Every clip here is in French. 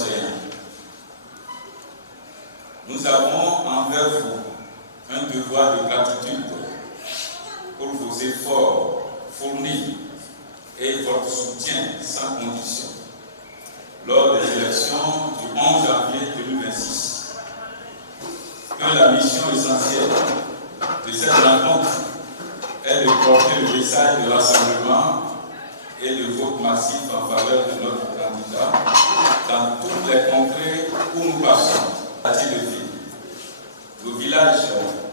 Océans. Nous avons envers vous un devoir de gratitude pour vos efforts fournis et votre soutien sans condition lors des élections du 11 janvier 2026. Que la mission essentielle de cette rencontre est de porter le message de rassemblement et de vote massif en faveur de notre candidat dans toutes les contrées où nous passons, quartiers de ville, nos villages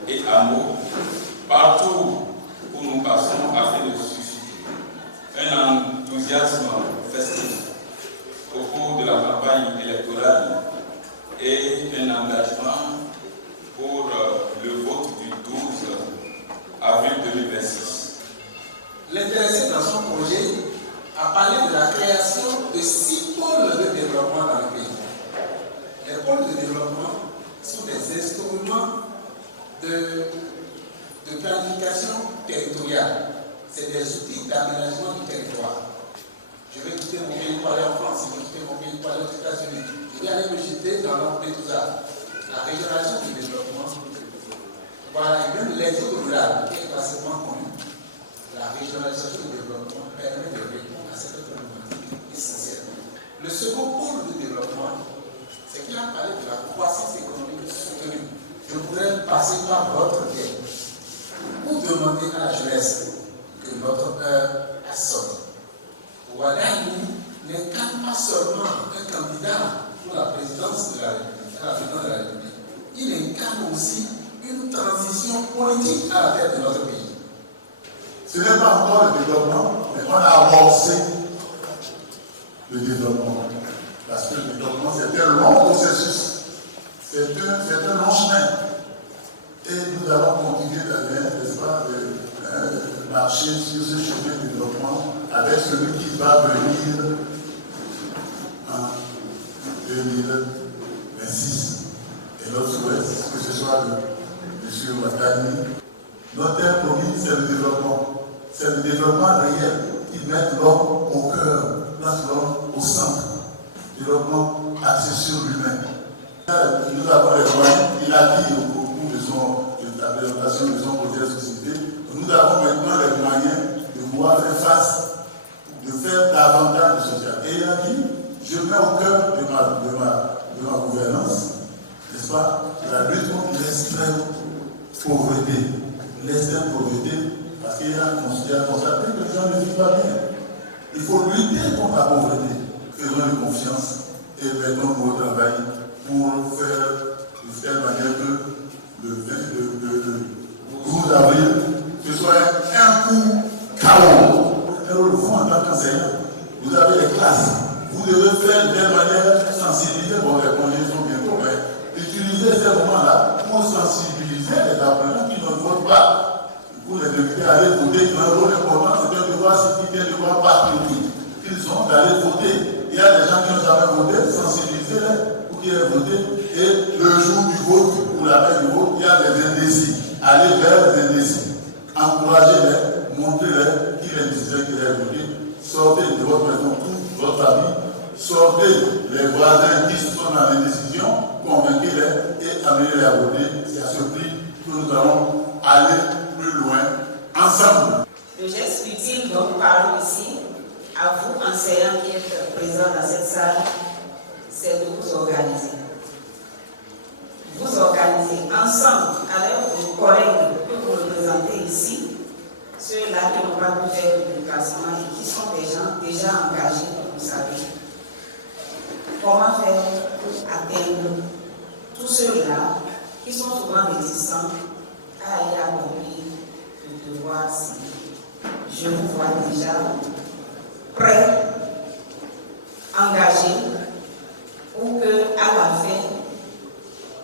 et hameaux, partout où nous passons afin de susciter un enthousiasme festif au cours de la campagne électorale et un engagement pour le vote du 12 avril 2026. L'intéressé dans son projet a parlé de la création de 6 pôles de développement dans le pays. Les pôles de développement sont des instruments de planification territoriale. C'est des outils d'aménagement du territoire. Je vais quitter mon pays pour aller en France, je vais quitter mon pays pour aller aux États-Unis. Je vais aller me jeter dans l'empire tout ça. La régionalisation du développement. Voilà, et même les zones rurales, qui est facilement connue, la régionalisation du développement permet de répondre à cette problématique essentielle. Le second pôle de développement, c'est qu'il a parlé de la croissance économique soutenue. Je voudrais passer par votre terre pour demander à la jeunesse que notre heure a sonné. Ouadani n'incarne pas seulement un candidat pour la présidence de la République, il incarne aussi une transition politique à la tête de notre pays. Ce n'est pas encore le développement, mais on a amorcé le développement. Parce que le développement, c'est un long processus, c'est un long chemin. Et nous avons continué n'est-ce pas, de marcher sur ce chemin de développement avec celui qui va venir en 2026. Et notre souhait, que ce soit de M. Ouadani, notre promis, c'est le développement. C'est le développement réel qui met l'homme au cœur, place l'homme au centre. Développement axé sur l'humain. Nous avons les moyens, il a dit au cours de la présentation de son projet de société, nous avons maintenant les moyens de pouvoir faire face, de faire davantage de social. Et il a dit, je mets au cœur de ma gouvernance, n'est-ce pas, la lutte contre l'extrême pauvreté. L'extrême pauvreté, parce qu'il a constaté que les gens ne vivent pas bien. Il faut lutter contre la pauvreté. Faisons-lui confiance et mettons-nous au travail pour faire de telle manière que le 12 avril, ce soit un coup chaos. Alors, vous, en tant qu'enseignant, vous avez les classes. Vous devez faire de telle manière sensibiliser, bon, les congés sont bientôt, mais utilisez ces moments-là pour sensibiliser les apprenants qui ne votent pas. Pour les inviter à aller voter, qui ont un rôle important, c'est un devoir citoyen, un devoir patriotique. Ils ont d'aller voter. Il y a des gens qui n'ont jamais voté, sensibilisez-les pour qu'ils aient voté. Et le jour du vote, ou la veille du vote, il y a des indécis. Allez vers les indécis. Encouragez-les, montrez-les qu'il est nécessaire qu'ils aient voté. Sortez de votre maison, toute votre famille. Sortez les voisins qui sont dans l'indécision, convainquez-les et amenez-les à voter. C'est à ce prix que nous allons aller plus loin ensemble. Le geste utile dont nous parlons ici, à vous, enseignants qui êtes présents dans cette salle, c'est de vous organiser. Vous organisez ensemble avec vos collègues que vous représentez ici, ceux-là qui n'ont pas pu faire le déplacement et qui sont des gens déjà engagés, comme vous savez. Comment faire pour atteindre tous ceux-là qui sont souvent résistants à y accomplir le devoir civique. Je vous vois déjà prêts, engagés, pour qu'à la fin,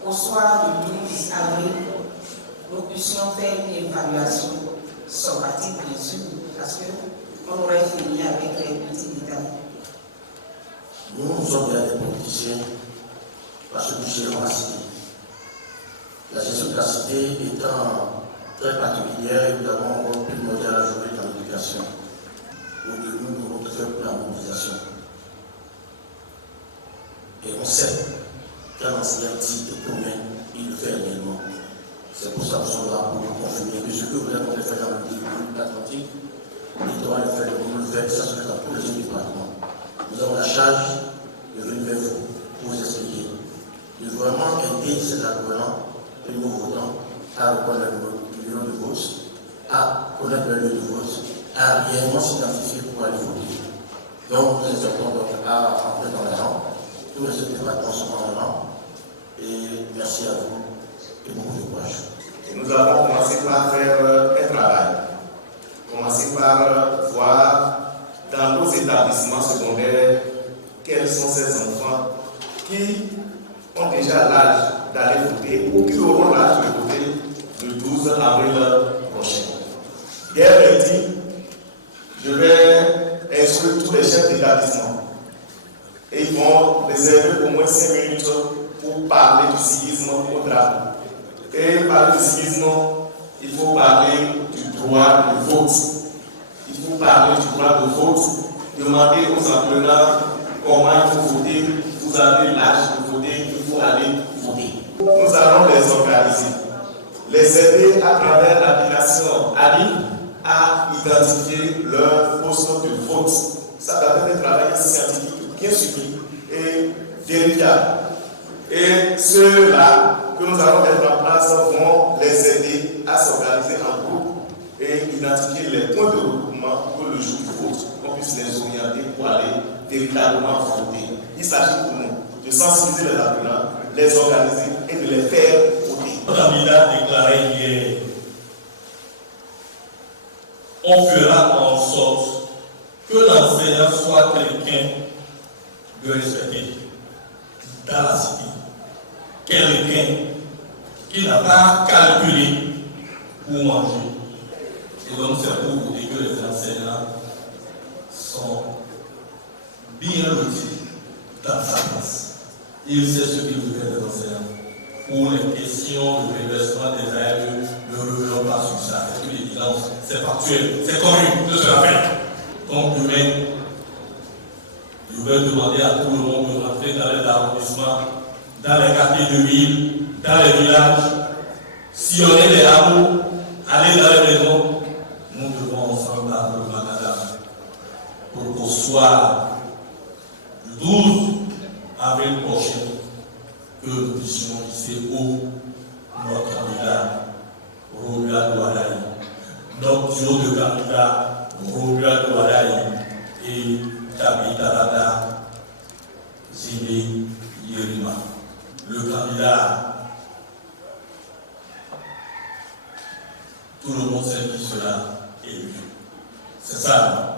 au soir du 12 avril, nous puissions faire une évaluation sommatique, bien sûr, parce qu'on aurait fini avec les petits détails. Nous sommes bien des politiciens, parce que nous gérons la cité. La gestion de la cité étant très particulière, et nous avons un rôle primordial à jouer dans l'éducation. Nous devons nous retrouver pour la mobilisation. Et on sait qu'un enseignant dit et promet, il le fait réellement. C'est pour ça que nous sommes là pour nous confirmer que ce que vous êtes en train de faire dans le développement de l'Atlantique, il doit le faire, nous le faire, ça se fait dans tous les autres départements. Nous avons la charge de venir vers vous pour vous expliquer, de vraiment aider ces apprenants et nos votants à reconnaître le lieu de vote, à connaître le lieu de vote, à réellement s'identifier pour aller voter. Donc, nous exhortons donc à entrer dans les rangs. Tous les autres départements sont dans les rangs. Et merci à vous et beaucoup de courage. Nous avons commencé par faire un travail. Commencer par voir dans nos établissements secondaires quels sont ces enfants qui ont déjà l'âge d'aller voter ou qui auront l'âge de voter le 12 avril prochain. Hier lundi, je vais instruire tous les chefs d'établissement et ils vont réserver au moins 5 minutes pour parler du civisme au drapeau. Et parler du civisme, il faut parler du droit de vote. Il faut parler du droit de vote, demander aux apprenants comment il faut voter. Vous avez l'âge de voter, il faut aller voter. Nous allons les organiser, les aider à travers l'application ADI à identifier leur poste de vote. Ça permet de travailler scientifique bien suivi et vérifiable. Et ceux-là que nous allons mettre en place vont les aider à s'organiser en groupe et identifier les points de regroupement pour le jour du vote, qu'on puisse les orienter pour aller véritablement voter. Il s'agit pour nous de sensibiliser les apprenants, les organiser et de les faire voter. Le candidat a déclaré hier, on fera en sorte que l'enseignant soit quelqu'un de respecté dans la cité. Quelqu'un qui n'a pas calculé pour manger. Et donc c'est pour vous dire que les enseignants sont bien lotis dans sa place. Il sait ce qu'il veut faire des enseignants. Pour les questions de reversement des ALE, ne revenons pas sur ça. C'est une évidence, c'est factuel, c'est connu, de se faire. Donc demain, je vais demander à tout le monde de rentrer dans les arrondissements, dans les quartiers de ville, dans les villages, sillonner les hameaux, aller dans les maisons. Nous devons ensemble dans le Canada pour qu'au soir du 12 avril prochain, que nous puissions hisser haut notre candidat Romuald Ouattara, notre duo de candidats Romuald Ouattara et Tabitha Dada Zimé Yerima. Le candidat, tout le monde sait qui sera élu. C'est ça.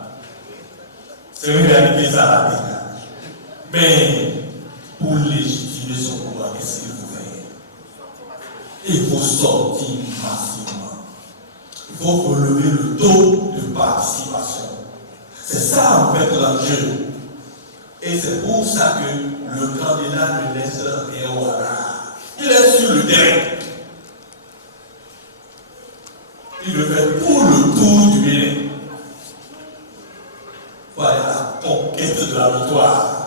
C'est une réalité, ça. Mais pour légitimer son pouvoir, qu'est-ce qu'il faut faire? Il faut sortir massivement. Il faut relever le taux de participation. C'est ça en fait l'enjeu. Et c'est pour ça que le candidat ne laisse rien au hasard. Il est sur le terrain. Il veut faire tout le tour du Bénin. Voilà la conquête de la victoire.